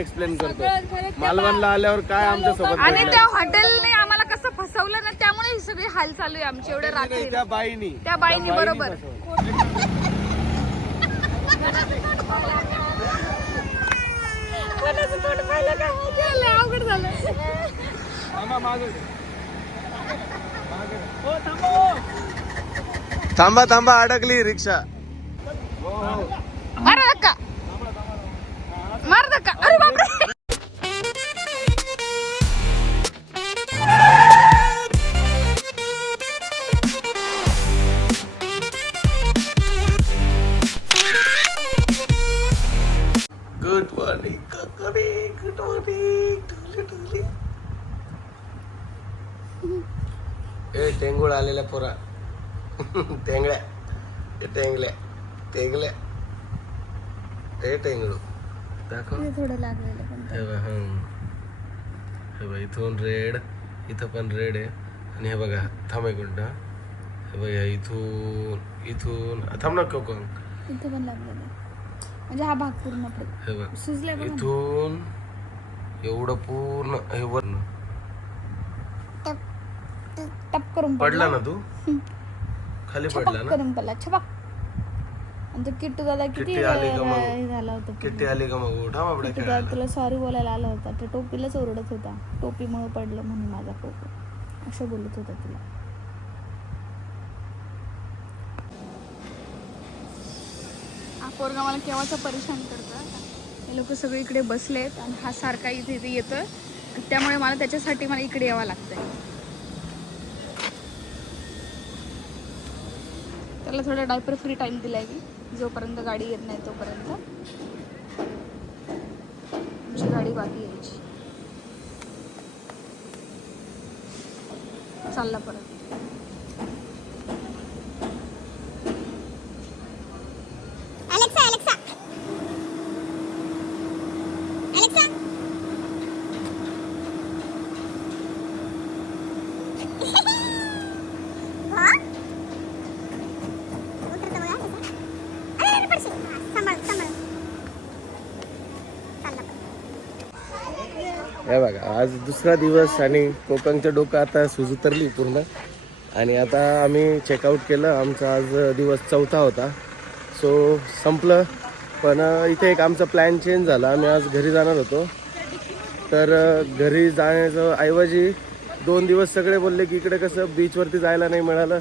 Explain करतो मालवणला आल्यावर काय आमच्यासोबत आणि? त्या हॉटेलने आम्हाला कसं फसवलं ना त्यामुळे ही सगळी हाल चालू आहे आमची एवढ्या रात्री. त्या बाईनी त्या बाईनी बरोबर. अवघड झालं. थांबा थांबा अडकली रिक्षा. मारा धक्का आलेल्या पोरा टेंगळ्या ए टेंगल्या टेंगल्या ए टेंगळू दाखव थोडं लागलेलं पण हे बघा हं. हे बघा इथून रेड इथं पण रेड आहे आणि हे बघा थांब एक मिनिट हा. हे बघा इथून इथून थांब ना कोकण इथे पण लागलेलं म्हणजे हा भाग पूर्ण हे बघ. इथून एवढं पूर्ण हे वर टप करून पडला. ना तू? खाली पडला छपाक ना? करून पडला छपाक. आणि तो किट्टू दादा किती किट्टी आली का मग? हे झाला होता किती आली का मग? उठा आपल्या किट्टू खेळायला. दादा तुला सॉरी बोलायला आला होता तो टोपीलाच ओरडत होता. टोपीमुळे पडलं म्हणून माझा कोको असं बोलत होता तुला. हा पोरगा मला केव्हाचा परेशान करतो हे लोक सगळे इकडे बसलेत आणि हा सारखा इथे इथे येतं त्यामुळे मला त्याच्यासाठी मला इकडे यावं लागतंय. त्याला थोडा डायपर फ्री टाइम दिलाय मी जोपर्यंत गाडी येत नाही तोपर्यंत. आमची गाडी बाकी यायची चालला परत Alexa, Alexa. Alexa. हा? उतरतं बघा कसं. अरे, अरे, पडशील. हा, सांभाळ, सांभाळ. चालला पण. हे बघा आज दुसरा दिवस आणि कोकणचं डोकं आता सुज उतरली पूर्ण. आणि आता आम्ही चेकआउट केलं. आमचा आज दिवस चौथा होता. सो संपलं. पण इथे एक आमचा प्लॅन चेंज झाला. आम्ही आज घरी जाणार होतो. तर घरी जाण्याचं ऐवजी दोन दिवस सगळे बोलले की इकडे कसं बीचवरती जायला नाही मिळालं.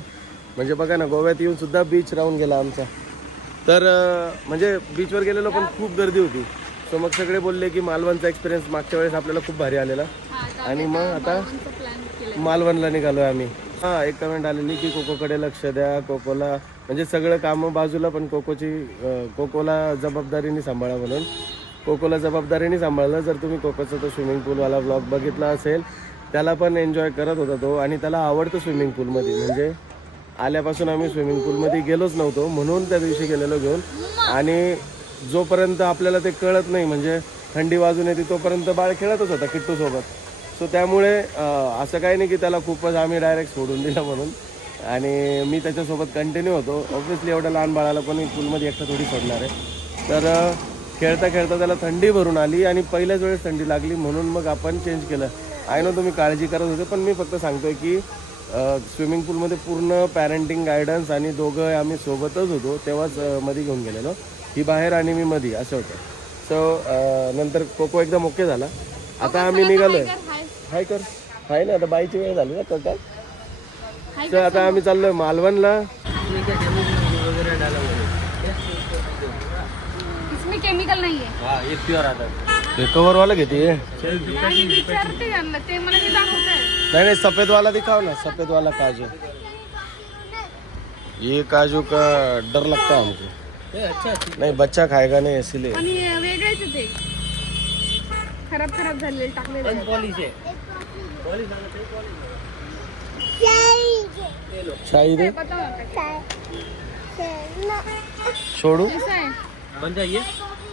म्हणजे बघा ना गोव्यात येऊन सुद्धा बीच राहून गेला आमचा. तर म्हणजे बीचवर गेलेलो पण खूप गर्दी होती. सो मग सगळे बोलले की मालवणचा एक्सपिरियन्स मागच्या वेळेस आपल्याला खूप भारी आलेला. आणि मग आता मालवणला निघालोय आम्ही. हा एक कमेंट आलेली की कोकोकडे लक्ष द्या कोकोला म्हणजे सगळं कामं बाजूला पण कोकोची कोकोला जबाबदारीने सांभाळा म्हणून. कोकोला जबाबदारीने सांभाळलं. जर तुम्ही कोकोचा तो स्विमिंग पूलवाला ब्लॉग बघितला असेल त्याला पण एन्जॉय करत होता तो. आणि त्याला आवडतं स्विमिंग पूलमध्ये म्हणजे आल्यापासून आम्ही स्विमिंग पूलमध्ये गेलोच नव्हतो. म्हणून त्या दिवशी गेलेलो घेऊन. आणि जोपर्यंत आपल्याला ते कळत नाही म्हणजे थंडी वाजून येते तोपर्यंत बाळ खेळतच होता किट्टूसोबत सो त्यामुळे असं काही नाही की त्याला खूपच आम्ही डायरेक्ट सोडून दिलं म्हणून. आणि मी त्याच्यासोबत कंटिन्यू होतो. ऑब्व्हियसली एवढ्या लहान बाळाला कोणी पूलमध्ये एकटा थोडी सोडणार आहे. तर खेळता खेळता त्याला थंडी भरून आली आणि पहिल्याच वेळेस थंडी लागली म्हणून मग आपण चेंज केलं. आय नो तुम्ही काळजी करत होते पण मी फक्त सांगतोय की स्विमिंग पूलमध्ये पूर्ण पॅरेंटिंग गायडन्स आणि दोघं आम्ही सोबतच होतो. तेव्हाच मध्ये घेऊन गेलेलो. ही बाहेर आणि मी मध्ये असं होतं. सो नंतर कोको एकदम ओके झाला. आता आम्ही निघालोय. हाय कर हाय. ना आता बाईची वेळ झाली ना काका तर आता आम्ही चाललोय मालवणला. केमिकल नाहीये. ते कव्हरवाला घेते नाही आहे नहीं नहीं सफेद वाला दिखाओ ना सफेद वाला काजू. ये काजू का डर लगता है हमको नहीं बच्चा खाएगा नहीं इसीलिए। आणि वेगळेच ते खराब झालेले टाकलेले. छोड़ू? कैसा है? बन जाइए।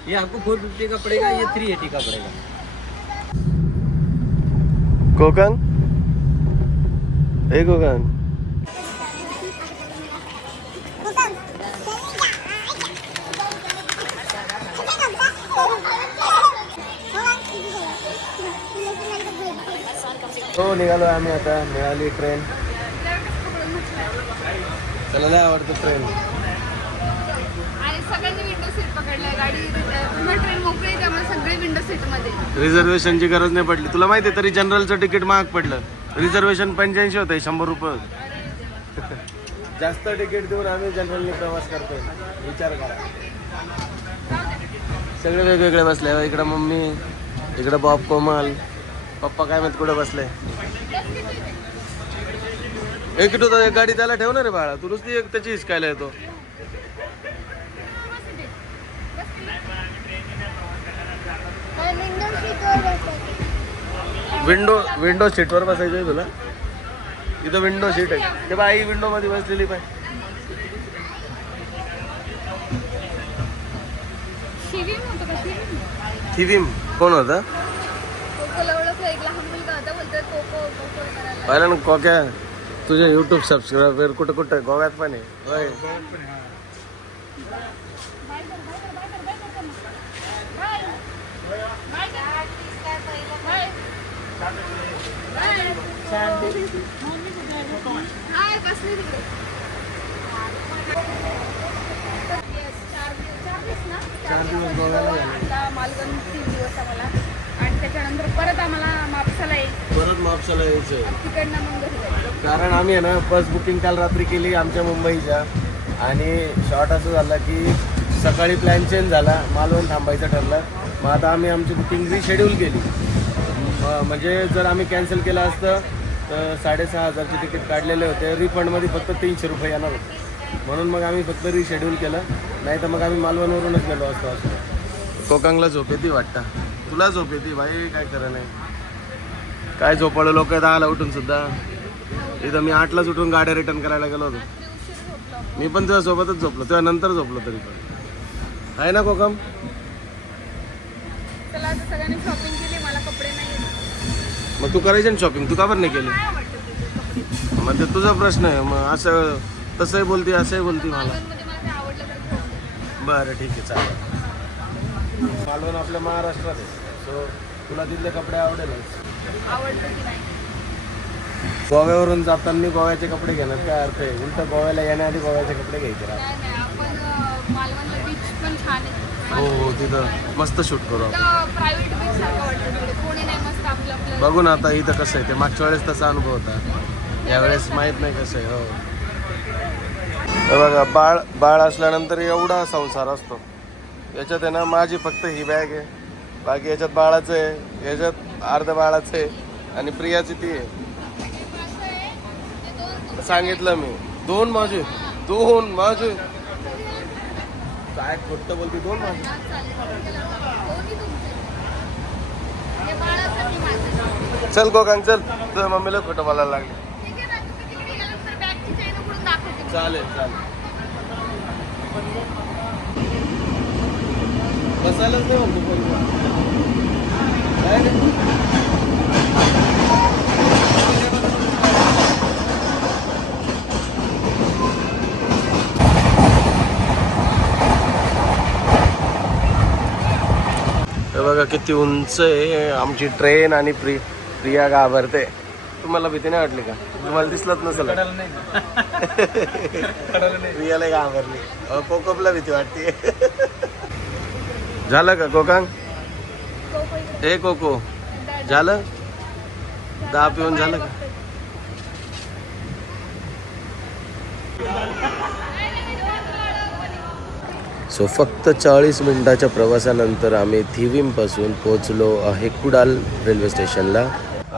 ये आपको फोर फिफ्टी का पड़ेगा ये थ्री एटी का पड़ेगा। कोकन? ए कोकन। हो निघालो आम्ही आता. मिळाली ट्रेन त्याला लय आवडतं ट्रेन आणि सगळ्यांनी विंडो सीट पकडलाय. गाडी पूर्ण ट्रेन मोकळी आहे त्यामुळे सगळे विंडो सीटमध्ये. रिझर्वेशनची गरज नाही पडली. तुला माहिती आहे तरी जनरलचं तिकीट महाग पडलं. रिझर्वेशन पंच्याऐंशी होतं शंभर रुपये. जास्त तिकीट देऊन आम्ही जनरलने प्रवास करतोय. विचार करा. सगळे वेगवेगळे बसले. इकडं मम्मी इकडं बॉब कोमल. पप्पा काय माहीत कुठं बसले? एक किटो एक गाडी त्याला ठेवणार रे बाळा. तू नुसती एक त्याची हिसकायला येतो. विंडो विंडो सीटवर बसायचं आहे तुला. इथं विंडो सीट आहे. ते बाई विंडो मध्ये बसलेली पाय. होतं थिविम कोण होता? कोकोला ओळखलं एक लहान मुलगा होता बोलतोय कोको कोको करायला. पाहिलं ना कोक्या तुझे युट्यूब सबस्क्रायबर कुठं कुठं? गोव्यात पण आहे. होय. हाय बसली तिकडे Yes, चार दिवस चार दिवस ना. चार दिवस गोव्याला गेले. आता मालवण तीन दिवस आम्हाला त्याच्यानंतर परत आम्हाला मापसाला परत यायचं. तिकडनं मग घरी जायचं. कारण आम्ही आहे ना बस बुकिंग काल रात्री केली आमच्या मुंबईच्या. आणि शॉर्ट असं झालं की सकाळी प्लॅन चेंज झाला मालवण थांबायचं ठरलं. मग आता आम्ही आमची बुकिंग रिशेड्यूल केली. म- म्हणजे जर आम्ही कॅन्सल केलं असतं तर साडेसहा हजारचे तिकीट काढलेले होते. रिफंडमध्ये फक्त तीनशे रुपये येणार होते. म्हणून मग आम्ही फक्त रिशेड्यूल केलं. नाही तर मग आम्ही मालवणवरूनच गेलो असतो असं. कोकणला झोप येते वाटतं? तुला झोप येते भाई काय खरं नाही. काय झोपाळं लोक दहाला उठून सुद्धा. इथं मी आठलाच उठून गाड्या रिटर्न करायला गेलो होतो. मी पण तुझ्या सोबतच झोपलो तेव्हा नंतर झोपलो तरी पण. आहे ना कोकम. मग तू करायची ना शॉपिंग तू का बरं नाही केली? मग ते तुझा प्रश्न आहे मग असं तसंही बोलती असंही बोलती मला. बरं ठीक आहे चालेल. मालवण आपल्या महाराष्ट्रात आहे. सो तुला तिथले कपडे आवडेलच. आवडतं की नाही? गोव्यावरून जाताना गोव्याचे कपडे घेण्यात काय अर्थ आहे? उलट गोव्याला येण्याआधी गोव्याचे कपडे घ्यायचे राहतात. काय नाही आपण अं, मालवणला बीच पण छान आहे. हो हो तिथं मस्त शूट करू आपण. तिथं प्रायव्हेट बीच सारखं वाटतं तिकडे कोणी नाही मस्त आपलं आपलं. बघू ना आता इथं कसं आहे. ते मागच्या वेळेस तसा अनुभव होता. यावेळेस माहीत नाही कसं आहे हो. हे बघा बाळ बाळ असल्यानंतर एवढा संसार असतो. याच्यात आहे ना माझी फक्त ही बॅग आहे. बाकी याच्यात बाळाचं आहे याच्यात अर्ध बाळाचं आहे आणि प्रियाची ती आहे. सांगितलं मी. दोन माझे दोन माझे. काय खोटं बोलते दोन माझे. हे चल गोगांग चल. तुझ्या मम्मीला खोटं बोलायला लागले. ठीक आहे ना तुम्ही तिकडे गेल्यानंतर बॅगची चैन उघडून दाखवते चालेल चालेल बसायलाच नाही म्हणतो. काय बघा किती उंच आहे. आमची ट्रेन आणि प्रि प्रिया घाबरते. तुम्हाला भीती नाही वाटली का? तुम्हाला दिसलंच नसेल. प्रियाला घाबरली. कोकपला भीती वाटते. झालं का कोकांग हे कोको. झालं? दहा पिऊन झालं का? सो फक्त चाळीस मिनिटाच्या प्रवासानंतर आम्ही थिविमपासून पोहोचलो आहे कुडाल रेल्वे स्टेशनला.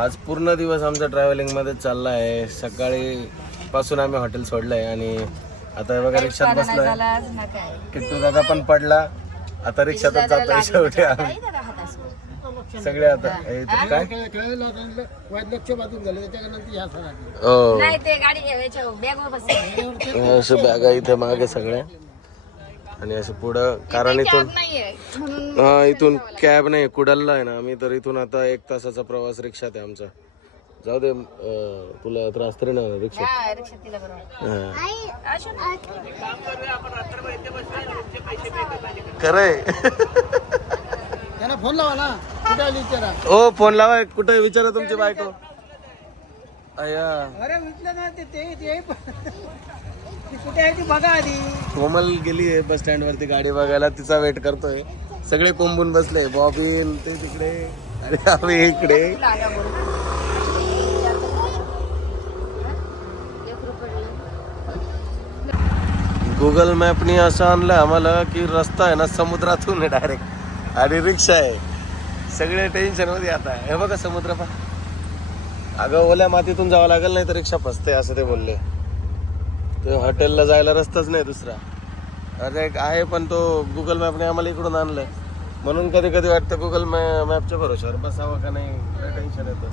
आज पूर्ण दिवस आमचा ट्रॅव्हलिंगमध्ये चालला आहे. सकाळी पासून आम्ही हॉटेल सोडलं आहे आणि आता हे बघा रिक्षात बसलोय. किट्टू दादा पण पडला. आता रिक्षातच जातोय शेवटी आम्ही. सगळे आता हे? काय? हो. नाही ते गाडी बसले. अशा बॅगा इथे मागे सगळ्या आणि असं पुढं कारण इथून नाहीये. म्हणून हा इथून कॅब नाही कुडालला आहे ना. आम्ही तर इथून आता एक तासाचा प्रवास रिक्षात आहे आमचा. जाऊ दे तुला त्रास तरी नाही हा बरोबर हा. खरंय. फोन लावा ना. कुठे आली विचारा ओ फोन लावा. कुठे विचारा तुमची बायको. अया अरे म्हटलं ना ते ते ते. ती कुठे आहे ती बघा आधी. कोमल गेली आहे बस स्टँड वरती गाडी बघायला. तिचा वेट करतोय. सगळे कोंबून बसले. बॉबिन ते तिकडे. आणि आम्ही इकडे. गुगल मॅपनी असं आणलं आम्हाला की रस्ता आहे ना समुद्रातून आहे डायरेक्ट आणि रिक्षा आहे. सगळे टेन्शनमध्ये आता. हे बघा समुद्र पा अगं ओल्या मातीतून जावं लागेल नाही तर रिक्षा फसते असं ते बोलले. ते हॉटेलला जायला रस्ताच नाही दुसरा. अरे एक आहे पण तो गुगल मॅपने आम्हाला इकडून आणलं म्हणून कधी कधी वाटतं गुगल मॅपच्या भरोश्यावर बसावं का नाही? टेन्शन येतं.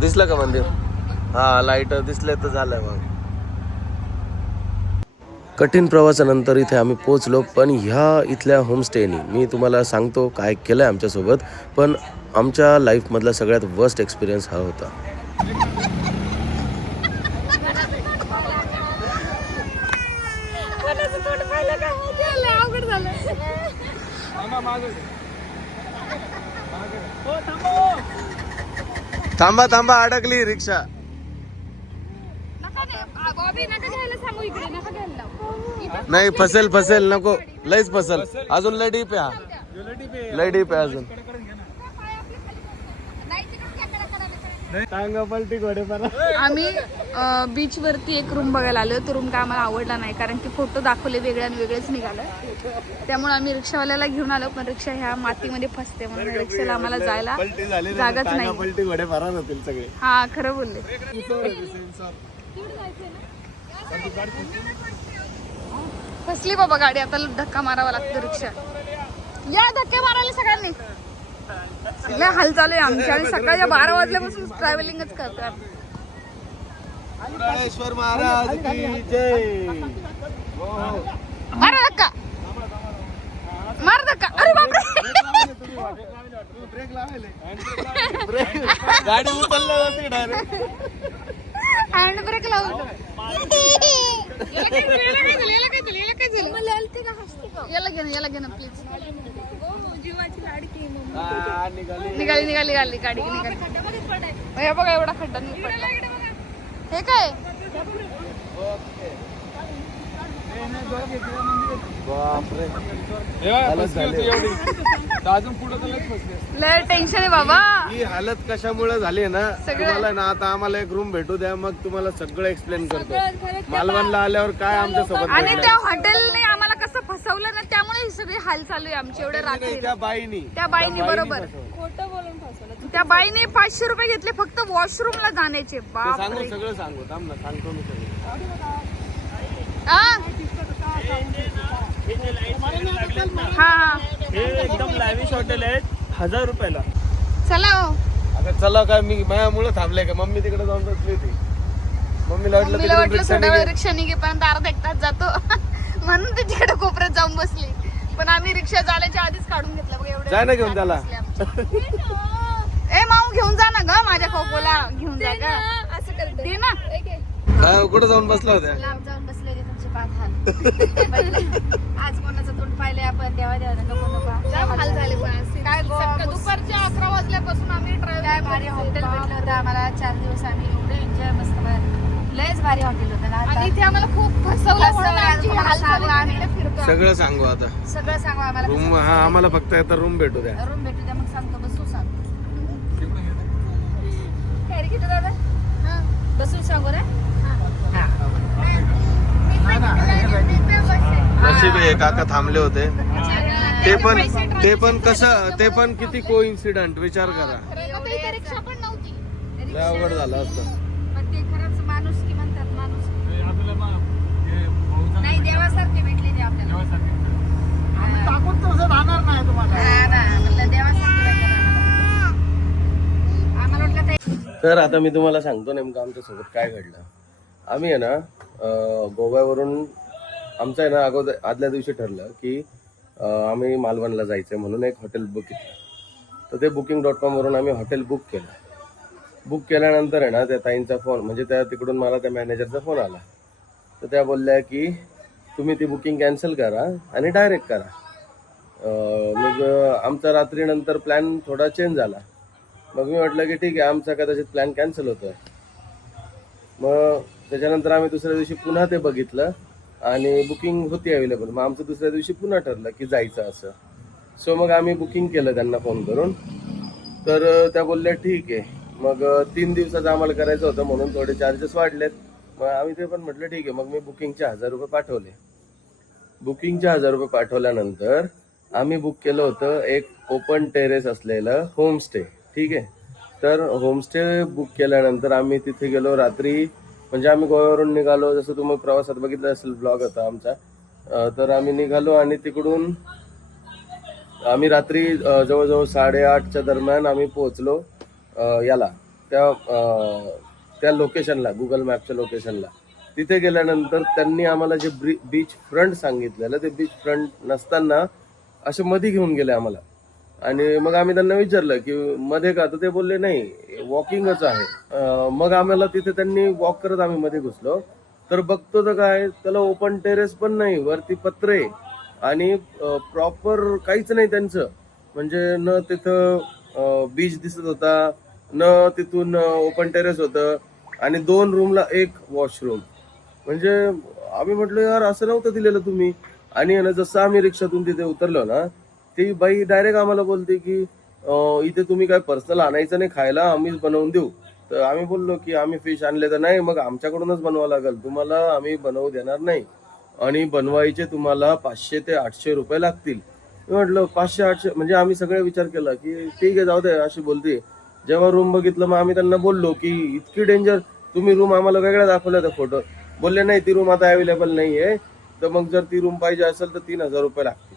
दिसलं का मंदिर? हा. लाइट दिसले तर झालंय मग. कठीण प्रवासानंतर इथे आम्ही पोचलो पण ह्या इथल्या होमस्टेनी मी तुम्हाला सांगतो काय केलं आहे आमच्यासोबत पण आमच्या लाईफमधला सगळ्यात वर्स्ट एक्सपिरियन्स हा होता. थांबा थांबा अडकली रिक्षा. नाही फसेल फसेल नको. लईच फसेल. अजून लय डीप आहे हा. लय डीप आहे अजून. नाही तिकडे कॅमेरा करा टांगा पलटी घोडेपणा आम्ही बीच वरती एक रूम बघायला आलो. तो रूम काय आम्हाला आवडला नाही कारण की फोटो दाखवले वेगळे आणि वेगळेच निघालं. त्यामुळे आम्ही रिक्षावाल्याला घेऊन आलो पण रिक्षा ह्या मातीमध्ये फसते म्हणून रिक्षाला आम्हाला जायला पलटी झाली जागाच नाही. हा खरं बोलले. फसली बाबा गाडी आता धक्का मारावा लागतो रिक्षा. या धक्के मारायला सगळ्यांनी. हाल चालू आहे आमच्या आणि सकाळच्या बारा वाजल्यापासून ट्रॅव्हलिंगच करतोय मुराळेश्वर महाराज की जय. मारा धक्का. मार धक्का. अरे बापरे. गाडी डायरेक्ट हँड ब्रेक लावून याला घे ना याला घे ना प्लीज निघाली निघाली निघाली गाडी निघाली. हे बघा एवढा खड्डा नाही पडला. हे काय? लय टेन्शन आहे बाबा. ही हालत कशामुळे झाली आहे ना? सगळं- तुम्हाला ना आता आम्हाला एक रूम भेटू द्या मग तुम्हाला सगळं एक्सप्लेन करतो. मालवणला आल्यावर काय आमच्यासोबत आणि त्या हॉटेलने आम्हाला कसं फसवलं ना त्यामुळे ही सगळी हाल चालू आहे आमची एवढे रात्री. त्या बाईनी. त्या बाईने बरोबर. त्या बाईने पाचशे रुपये घेतले फक्त वॉशरूमला जाण्याचे. बाप सांगू सगळं सांगू. थांब ना सांगतो मी सगळं. हा हा. हे एकदम लॅविश हॉटेल आहे हजार रुपयाला. चला हो. अगं चला काय मी माझ्यामुळे थांबलंय का? मम्मी तिकडे जाऊन बसली होती. मम्मीला वाटलं मम्मीला तिकडे वाटलं रिक्षा थोड्या वेळ निघेल. रिक्षा निघेपर्यंत अर्धा एक तास जातो. म्हणून ती तिकडे कोपऱ्यात जाऊन बसली. पण आम्ही रिक्षा जाण्याच्या आधीच काढून घेतलं बघ एवढे जा ना घेऊन त्याला. बसले आमचे. ए माऊ घेऊन जा ना ग माझ्या कोकोला घेऊन जा ग. असं करते दे. ना. काय कुठं जाऊन बसला होत्या? लांब जाऊन बसले होते तुमचे पाच हाल आज कोणाचं तोंड पाहिले आपण? देवा देवा नको नको हाल झाले काय दुपारच्या अकरा वाजल्यापासून आम्ही काय भारी हॉटेल भेटलं होतं आम्हाला. चार दिवस आम्ही एवढे एन्जॉय मस्त लयच भारी हॉटेल होतं ना इथे आम्हाला खूप फसवलं सगळं सांगू आता. सगळं सांगू आम्हाला. रूम हा आम्हाला फक्त आता रूम भेटू द्या. रूम भेटू द्या मग सांगतो. बसू सांग. काय रे दादा? बसून सांगू रे आहे काका थांबले होते. ते पण ते पण कसं ते पण किती को इन्सिडंट विचार करा. रिक्षा पण नव्हती. लय अवघड झालं असतं. पण ते खरंच माणूस की म्हणतात माणूस नाही देवासारखे भेटले ते आपल्याला. टाकून तसं राहणार नाही तुम्हाला. हा ना, म्हणलं देवासारखे भेटले आम्हाला. आम्हाला वाटलं ते तर आता मी तुम्हाला सांगतो नेमकं आमच्यासोबत काय घडलं. आम्ही आहे ना अं, गोव्यावरून आमचं आहे ना अगोदर आदल्या दिवशी ठरलं की आम्ही मालवणला जायचं आहे म्हणून एक हॉटेल बुक केलं तर ते बुकिंग डॉट कॉमवरून आम्ही हॉटेल बुक केलं. बुक केल्यानंतर आहे ना त्या ताईंचा फोन म्हणजे त्या तिकडून मला त्या मॅनेजरचा फोन आला. तर त्या बोलल्या की तुम्ही ती बुकिंग कॅन्सल करा आणि डायरेक्ट करा. मग आमचा रात्रीनंतर प्लॅन थोडा चेंज झाला. मग मी म्हटलं की ठीक आहे आमचा कदाचित प्लॅन कॅन्सल होतोय. मग त्याच्यानंतर आम्ही दुसऱ्या दिवशी पुन्हा ते बघितलं. आणि बुकिंग होती अवेलेबल मग आमचं दुसऱ्या दिवशी पुन्हा ठरलं की जायचं असं. सो मग आम्ही बुकिंग केलं त्यांना फोन करून. तर त्या बोलल्या ठीक आहे. मग तीन दिवसाचं आम्हाला करायचं होतं म्हणून थोडे चार्जेस वाढलेत. मग आम्ही ते पण म्हटलं ठीक आहे. मग मी बुकिंगचे हजार रुपये पाठवले. बुकिंगचे हजार रुपये पाठवल्यानंतर आम्ही बुक केलं होतं एक ओपन टेरेस असलेलं होमस्टे ठीक आहे? तर होमस्टे बुक केल्यानंतर आम्ही तिथे गेलो रात्री म्हणजे आम्ही गोव्यावरून निघालो जसं तुम्ही प्रवासात बघितलं असेल ब्लॉग होता आमचा तर आम्ही निघालो आणि तिकडून आम्ही रात्री जवळजवळ साडेआठच्या दरम्यान आम्ही पोहोचलो याला त्या त्या लोकेशनला गुगल मॅपच्या लोकेशनला तिथे गेल्यानंतर त्यांनी आम्हाला जे बीच फ्रंट सांगितलेलं ते बीच फ्रंट नसताना असे मध्ये घेऊन गेले आम्हाला. आणि मग आम्ही त्यांना विचारलं की मध्ये का? तर ते बोलले नाही वॉकिंगच आहे. मग आम्हाला तिथे त्यांनी वॉक करत आम्ही मध्ये घुसलो. तर बघतो तर काय त्याला ओपन टेरेस पण नाही वरती पत्रे. आणि प्रॉपर काहीच नाही त्यांचं. म्हणजे न तिथं बीच दिसत होता न तिथून ओपन टेरेस होतं. आणि दोन रूमला एक वॉशरूम म्हणजे आम्ही म्हटलं यार असं नव्हतं दिलेलं तुम्ही. आणि जसं आम्ही रिक्षातून तिथे उतरलो ना ती बाई डायरेक्ट आम्हाला बोलते की इथे तुम्ही काय पर्सनल आणायचं नाही खायला आम्हीच बनवून देऊ. तर आम्ही बोललो की आम्ही फिश आणले तर नाही मग आमच्याकडूनच बनवावं लागेल. तुम्हाला आम्ही बनवू देणार नाही. आणि बनवायचे तुम्हाला पाचशे ते आठशे रुपये लागतील. मी म्हटलं पाचशे आठशे म्हणजे आम्ही सगळे विचार केला की ठीक आहे जाऊ दे अशी बोलते. जेव्हा रूम बघितलं मग आम्ही त्यांना बोललो की इतकी डेंजर तुम्ही रूम आम्हाला वेगळ्या दाखवल्या तर फोटो बोलले नाही ती रूम आता अवेलेबल नाही आहे तर मग जर ती रूम पाहिजे असेल तर तीन हजार रुपये लागतील.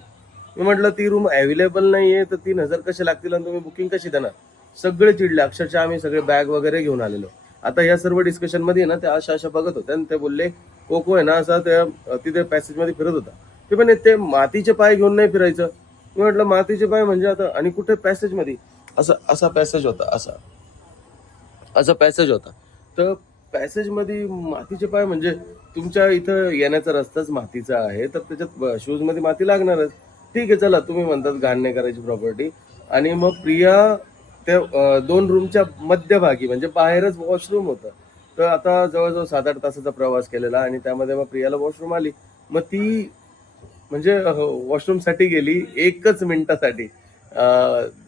मी म्हटलं ती रूम अवेलेबल नाही आहे तर तीन हजार कसे लागतील आणि तुम्ही बुकिंग कशी देणार? सगळे चिडले. अक्षरशः आम्ही सगळे बॅग वगैरे घेऊन आलेलो. आता या सर्व डिस्कशनमध्ये ना त्या अशा अशा बघत होत्या आणि ते बोलले कोको आहे ना असा त्या तिथे पॅसेजमध्ये फिरत होता. ते पण ते मातीचे पाय घेऊन नाही फिरायचं. मी म्हटलं मातीचे पाय म्हणजे आता आणि कुठे पॅसेजमध्ये? असा असा पॅसेज होता असा. असा पॅसेज होता. तर पॅसेजमध्ये मातीचे पाय म्हणजे तुमच्या इथं येण्याचा रस्ताच मातीचा आहे तर त्याच्यात शूजमध्ये माती लागणारच. ठीक आहे चला तुम्ही म्हणतात घाण करायची प्रॉपर्टी आणि मग प्रिया त्या दोन रूमच्या मध्यभागी म्हणजे बाहेरच वॉशरूम होतं. तर आता जवळजवळ सात आठ तासाचा प्रवास केलेला आणि त्यामध्ये मग प्रियाला वॉशरूम आली. मग ती म्हणजे वॉशरूमसाठी गेली एकच मिनिटासाठी.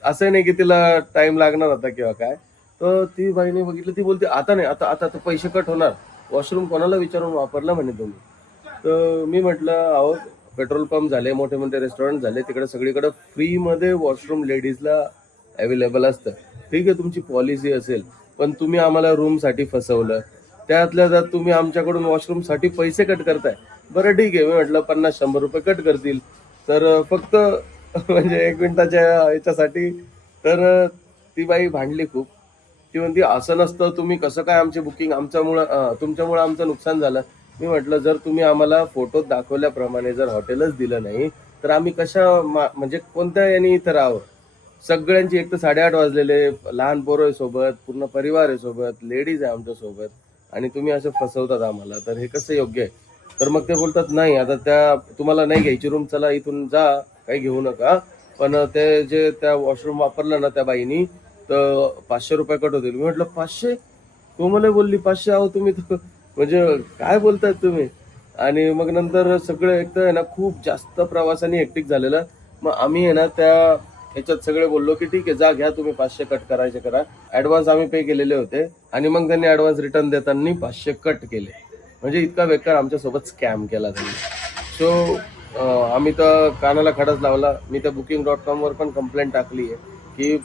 असं नाही की तिला टाइम लागणार होता किंवा काय. तर ती बाईने बघितलं ती बोलते आता नाही आता आता तर पैसे कट होणार. वॉशरूम कोणाला विचारून वापरला म्हणे तुम्ही? तर मी म्हटलं अहो पेट्रोल पंप झाले मोठे मोठे रेस्टॉरंट झाले तिकडे सगळीकडे फ्रीमध्ये वॉशरूम लेडीजला अवेलेबल असतं. ठीक आहे तुमची पॉलिसी असेल पण तुम्ही आम्हाला रूमसाठी फसवलं. त्यातल्या त्यात तुम्ही आमच्याकडून वॉशरूमसाठी पैसे कट करताय. बरं ठीक आहे मी म्हटलं पन्नास शंभर रुपये कट करतील. तर फक्त म्हणजे एक मिनिटाच्या याच्यासाठी तर ती बाई भांडली खूप. ती म्हणते असं नसतं तुम्ही कसं काय आमचे बुकिंग आमच्यामुळं तुमच्यामुळं आमचं नुकसान झालं? मी म्हटलं जर तुम्ही आम्हाला फोटोत दाखवल्याप्रमाणे जर हॉटेलच दिलं नाही तर आम्ही कशा मा- म्हणजे कोणत्या याने इथं राहावं? सगळ्यांची एक तर साडेआठ वाजलेले लहान पोरं आहे सोबत पूर्ण परिवार आहे सोबत लेडीज आहे आमच्यासोबत आणि तुम्ही असं फसवतात आम्हाला तर हे कसं योग्य आहे? तर मग ते बोलतात नाही आता त्या तुम्हाला नाही घ्यायची रूम चला इथून जा काही घेऊ नका. पण ते जे त्या वॉशरूम वापरलं ना त्या बाईनी तर पाचशे रुपये कट होतील. मी म्हटलं पाचशे? कोमले बोलली पाचशे? आहो तुम्ही तर म्हणजे काय बोलतायत तुम्ही? आणि मग नंतर सगळं एक तर आहे ना खूप जास्त प्रवासाने हेक्टिक झालेलं. मग आम्ही आहे ना त्या ह्याच्यात सगळे बोललो की ठीक आहे जा घ्या तुम्ही पाचशे कट करायचे करा. ऍडव्हान्स आम्ही पे केलेले होते. आणि मग त्यांनी ऍडव्हान्स रिटर्न देताना पाचशे कट केले. म्हणजे इतका बेकार आमच्यासोबत स्कॅम केला त्यांनी. सो आम्ही तर कानाला खडाच लावला. मी त्या बुकिंग डॉट कॉमवर पण कंप्लेंट टाकली आहे की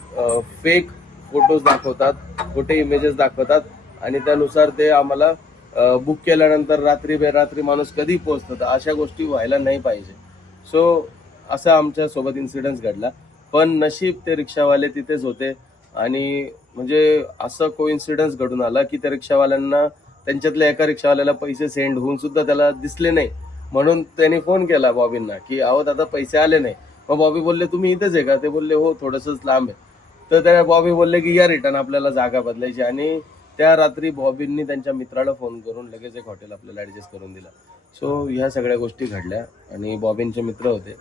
फेक फोटोज दाखवतात खोटे इमेजेस दाखवतात. आणि त्यानुसार ते आम्हाला बुक केल्यानंतर रात्री बेरात्री माणूस कधी पोहोचतो? तर अशा गोष्टी व्हायला नाही पाहिजे. सो असा आमच्यासोबत घडला. पण नशीब ते रिक्षावाले तिथेच होते. आणि म्हणजे असं कोइन्सिडन्स घडून आला की त्या रिक्षावाल्यांना त्यांच्यातल्या एका रिक्षावाल्याला पैसे सेंड होऊन सुद्धा त्याला दिसले नाही. म्हणून त्यांनी फोन केला बॉबींना की अहो दादा पैसे आले नाही. मग बॉबी बोलले तुम्ही इथेच आहे का? ते बोलले हो थोडंसंच लांब आहे. तर त्या बॉबी बोलले की या रिटर्न आपल्याला जागा बदलायची आणि त्या रात्री बॉबींनी त्यांच्या मित्राला फोन करून लगेच एक हॉटेल आपल्याला ऍडजस्ट करून दिला. सो ह्या सगळ्या गोष्टी घडल्या आणि बॉबींचे मित्र होते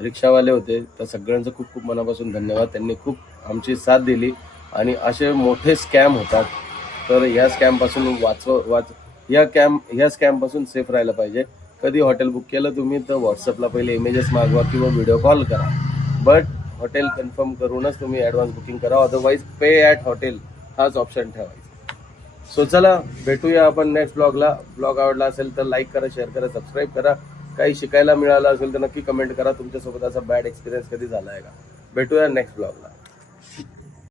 रिक्षावाले होते. तर सगळ्यांचं खूप खूप मनापासून धन्यवाद. त्यांनी खूप आमची साथ दिली आणि असे मोठे स्कॅम होतात. तर ह्या स्कॅमपासून वाचव वाच या कॅम ह्या स्कॅमपासून सेफ राहायला पाहिजे. कधी हॉटेल बुक केलं तुम्ही तर व्हॉट्सअपला पहिले इमेजेस मागवा किंवा व्हिडिओ कॉल करा. बट हॉटेल कन्फर्म करूनच तुम्ही ॲडव्हान्स बुकिंग करा. अदरवाईज पे ॲट हॉटेल हाच ऑप्शन ठेवायचा. सो चला भेटूया आपण नेक्स्ट ब्लॉगला ब्लॉग आवडला असेल तर लाईक करा शेअर करा सबस्क्राईब करा. काही शिकायला मिळालं असेल तर नक्की कमेंट करा. तुमच्यासोबत असा बॅड एक्सपिरियन्स कधी झाला आहे का? भेटूया नेक्स्ट ब्लॉगला